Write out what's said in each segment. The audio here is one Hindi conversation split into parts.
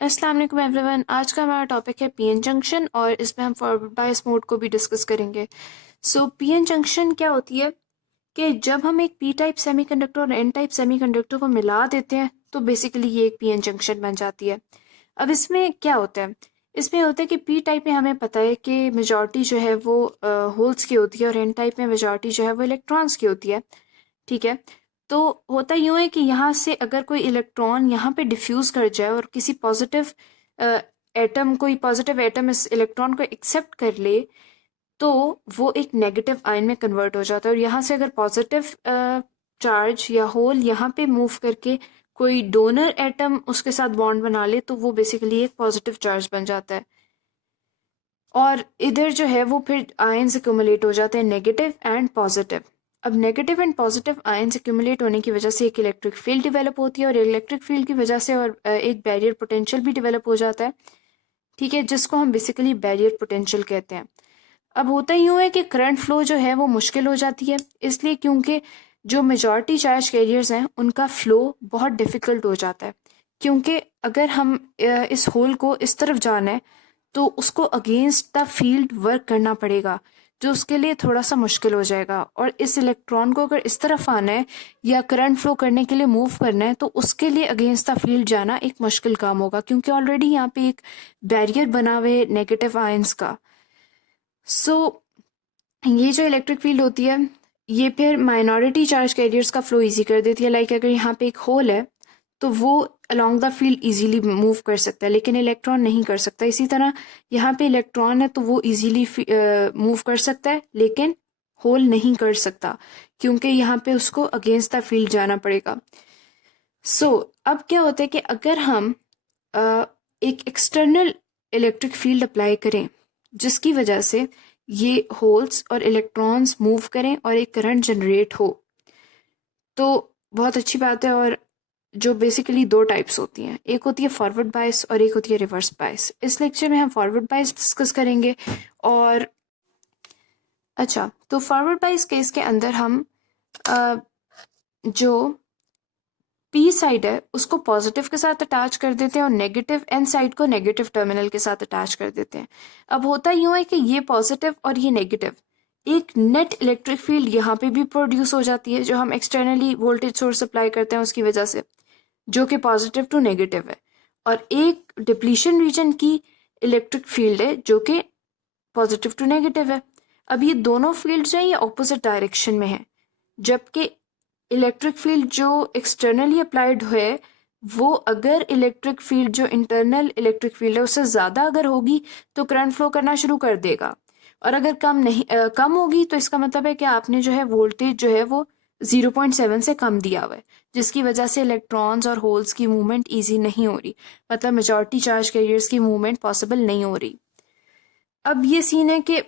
अस्सलाम वालेकुम एवरीवन। आज का हमारा टॉपिक है पीएन जंक्शन और इसमें हम फॉरवर्ड बायस मोड को भी डिस्कस करेंगे। पीएन जंक्शन क्या होती है कि जब हम एक पी टाइप सेमीकंडक्टर और एन टाइप सेमीकंडक्टर को मिला देते हैं तो बेसिकली ये एक पीएन जंक्शन बन जाती है। अब इसमें क्या होता है, इसमें होता है कि पी टाइप में हमें पता है कि मेजॉरिटी जो है वो होल्स की होती है और एन टाइप में मेजॉरिटी जो है वो इलेक्ट्रॉन्स की होती है। ठीक है, तो होता यूं है कि यहाँ से अगर कोई इलेक्ट्रॉन यहाँ पे डिफ्यूज कर जाए और किसी पॉजिटिव एटम कोई पॉजिटिव एटम इस इलेक्ट्रॉन को एक्सेप्ट कर ले तो वो एक नेगेटिव आयन में कन्वर्ट हो जाता है। और यहाँ से अगर पॉजिटिव चार्ज या होल यहाँ पे मूव करके कोई डोनर एटम उसके साथ बॉन्ड बना ले तो वो बेसिकली एक पॉजिटिव चार्ज बन जाता है। और इधर जो है वो फिर आयन्स एक्यूमुलेट हो जाते हैं, नेगेटिव एंड पॉजिटिव। अब negative and positive ions accumulate होने की वजह से एक इलेक्ट्रिक फील्ड डेवलप होती है और इलेक्ट्रिक फील्ड की वजह से और एक बैरियर पोटेंशियल भी डेवलप हो जाता है। ठीक है, जिसको हम बेसिकली बैरियर पोटेंशियल कहते हैं। अब होता यूं है कि करंट फ्लो जो है वो मुश्किल हो जाती है, इसलिए क्योंकि जो मेजॉरिटी चार्ज कैरियर्स हैं उनका फ्लो बहुत डिफिकल्ट हो जाता है। क्योंकि अगर हम इस होल को इस तरफ जाना है तो उसको अगेंस्ट द फील्ड वर्क करना पड़ेगा, जो उसके लिए थोड़ा सा मुश्किल हो जाएगा। और इस इलेक्ट्रॉन को अगर इस तरफ आना है या करंट फ्लो करने के लिए मूव करना है तो उसके लिए अगेंस्ट द फील्ड जाना एक मुश्किल काम होगा, क्योंकि ऑलरेडी यहाँ पे एक बैरियर बना हुआ है नेगेटिव आयंस का। ये जो इलेक्ट्रिक फील्ड होती है ये फिर माइनॉरिटी चार्ज कैरियर्स का फ्लो इजी कर देती है। लाइक अगर यहाँ पे एक होल है तो वो along the field easily move कर सकता है, लेकिन इलेक्ट्रॉन नहीं कर सकता। इसी तरह यहाँ पे इलेक्ट्रॉन है तो वो इजीली मूव कर सकता है, लेकिन होल नहीं कर सकता, क्योंकि यहाँ पे उसको अगेंस्ट द फील्ड जाना पड़ेगा। अब क्या होता है कि अगर हम एक एक्सटर्नल इलेक्ट्रिक फील्ड अप्लाई करें जिसकी वजह से ये होल्स और इलेक्ट्रॉन्स मूव करें और एक करंट जनरेट हो, तो बहुत अच्छी बात है। और जो बेसिकली दो टाइप्स होती हैं, एक होती है फॉरवर्ड बायस और एक होती है रिवर्स बायस। इस लेक्चर में हम फॉरवर्ड बायस डिस्कस करेंगे। और अच्छा, तो फॉरवर्ड बायस केस के अंदर हम जो पी साइड है उसको पॉजिटिव के साथ अटैच कर देते हैं और नेगेटिव एन साइड को नेगेटिव टर्मिनल के साथ अटैच कर देते हैं। अब होता यूं है कि ये पॉजिटिव और ये नेगेटिव, एक नेट इलेक्ट्रिक फील्ड यहाँ पे भी प्रोड्यूस हो जाती है जो हम एक्सटर्नली वोल्टेज सोर्स अप्लाई करते हैं उसकी वजह से, जो कि पॉजिटिव टू नेगेटिव है। और एक डिप्लीशन रीजन की इलेक्ट्रिक फील्ड है जो कि पॉजिटिव टू नेगेटिव है। अब ये दोनों फील्ड्स हैं ये ऑपोजिट डायरेक्शन में है, जबकि इलेक्ट्रिक फील्ड जो एक्सटर्नली अप्लाइड है वो अगर इलेक्ट्रिक फील्ड जो इंटरनल इलेक्ट्रिक फील्ड है उससे ज़्यादा अगर होगी तो करंट फ्लो करना शुरू कर देगा, और अगर कम होगी तो इसका मतलब है कि आपने जो है वोल्टेज जो है वो 0.7 से कम दिया हुआ है, जिसकी वजह से इलेक्ट्रॉन्स और होल्स की मूवमेंट ईजी नहीं हो रही, मतलब मेजॉरिटी चार्ज कैरियर्स की मूवमेंट पॉसिबल नहीं हो रही। अब ये सीन है कि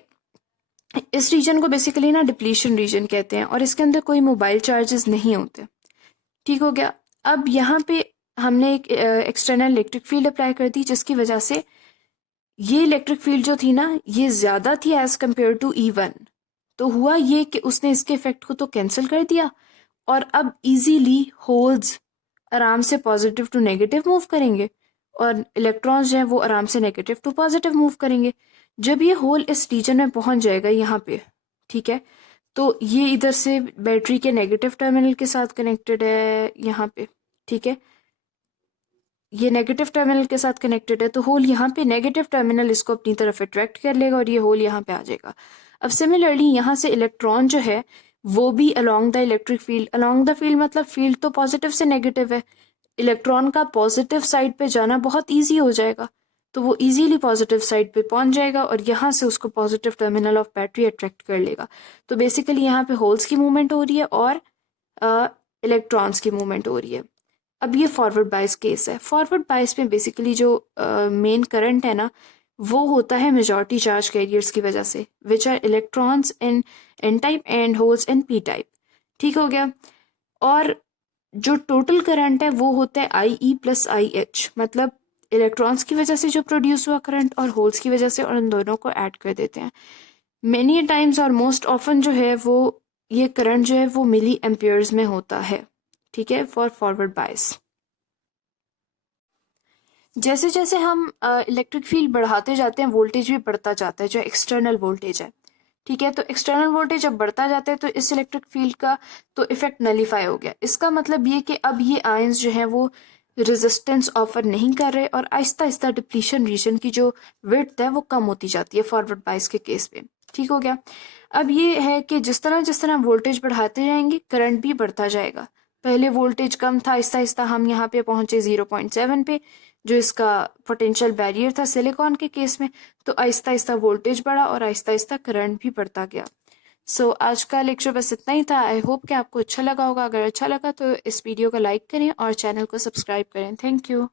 इस रीजन को बेसिकली ना डिप्लीशन रीजन कहते हैं और इसके अंदर कोई मोबाइल चार्जेस नहीं होते। ठीक हो गया। अब यहाँ पे हमने एक एक्सटर्नल इलेक्ट्रिक फील्ड अप्लाई कर दी जिसकी वजह से ये इलेक्ट्रिक फील्ड जो थी ना ये ज़्यादा थी एज कम्पेयर टू E1। तो हुआ ये कि उसने इसके इफेक्ट को तो कैंसिल कर दिया और अब इजीली होल्स आराम से पॉजिटिव टू नेगेटिव मूव करेंगे और इलेक्ट्रॉन्स जो है वो आराम से नेगेटिव टू पॉजिटिव मूव करेंगे। जब ये होल इस रीजन में पहुंच जाएगा यहाँ पे, ठीक है, तो ये इधर से बैटरी के नेगेटिव टर्मिनल के साथ कनेक्टेड है यहाँ पे। ठीक है, ये नेगेटिव टर्मिनल के साथ कनेक्टेड है तो होल यहाँ पे नेगेटिव टर्मिनल इसको अपनी तरफ अट्रैक्ट कर लेगा और ये होल यहाँ पे आ जाएगा। अब सिमिलरली यहाँ से इलेक्ट्रॉन जो है वो भी along the electric field, along the field मतलब फील्ड तो पॉजिटिव से नेगेटिव है, इलेक्ट्रॉन का पॉजिटिव साइड पे जाना बहुत ईजी हो जाएगा, तो वो इजीली पॉजिटिव साइड पे पहुंच जाएगा और यहाँ से उसको positive terminal of battery attract कर लेगा। तो बेसिकली यहाँ पे होल्स की मूवमेंट हो रही है और इलेक्ट्रॉन्स की मूवमेंट हो रही है। अब ये फॉरवर्ड बायस केस है। फॉरवर्ड बायस में बेसिकली जो मेन करंट है ना वो होता है मेजॉरिटी चार्ज कैरियर्स की वजह से, which are electrons in n type and holes in p type. ठीक हो गया। और जो टोटल करंट है वो होता है IE प्लस IH, मतलब इलेक्ट्रॉन्स की वजह से जो प्रोड्यूस हुआ करंट और होल्स की वजह से, और इन दोनों को ऐड कर देते हैं। मेनी टाइम्स और मोस्ट ऑफन जो है वो ये करंट जो है वो मिली एम्पियर्स में होता है। ठीक है, फॉर फॉरवर्ड बायस। जैसे जैसे हम इलेक्ट्रिक फील्ड बढ़ाते जाते हैं वोल्टेज भी बढ़ता जाता है, जो एक्सटर्नल वोल्टेज है, ठीक है। तो एक्सटर्नल वोल्टेज जब बढ़ता जाता है तो इस इलेक्ट्रिक फील्ड का तो इफेक्ट नलीफाई हो गया। इसका मतलब ये कि अब ये आयंस जो है वो रेजिस्टेंस ऑफर नहीं कर रहे और आहिस्ता आहिस्ता डिप्लीशन रीजन की जो विड्थ है वो कम होती जाती है फॉरवर्ड बायस के केस में, ठीक हो गया। अब ये है कि जिस तरह वोल्टेज बढ़ाते जाएंगे करंट भी बढ़ता जाएगा। पहले वोल्टेज कम था, आहिस्ता आहिस्ता हम यहाँ पे पहुंचे 0.7 पे, जो इसका पोटेंशियल बैरियर था सिलिकॉन के केस में। तो आहिस्ता आहिस्ता वोल्टेज बढ़ा और आहिस्ता आहिस्ता करंट भी बढ़ता गया। सो आज का लेक्चर बस इतना ही था। आई होप कि आपको अच्छा लगा होगा। अगर अच्छा लगा तो इस वीडियो को लाइक करें और चैनल को सब्सक्राइब करें। Thank you.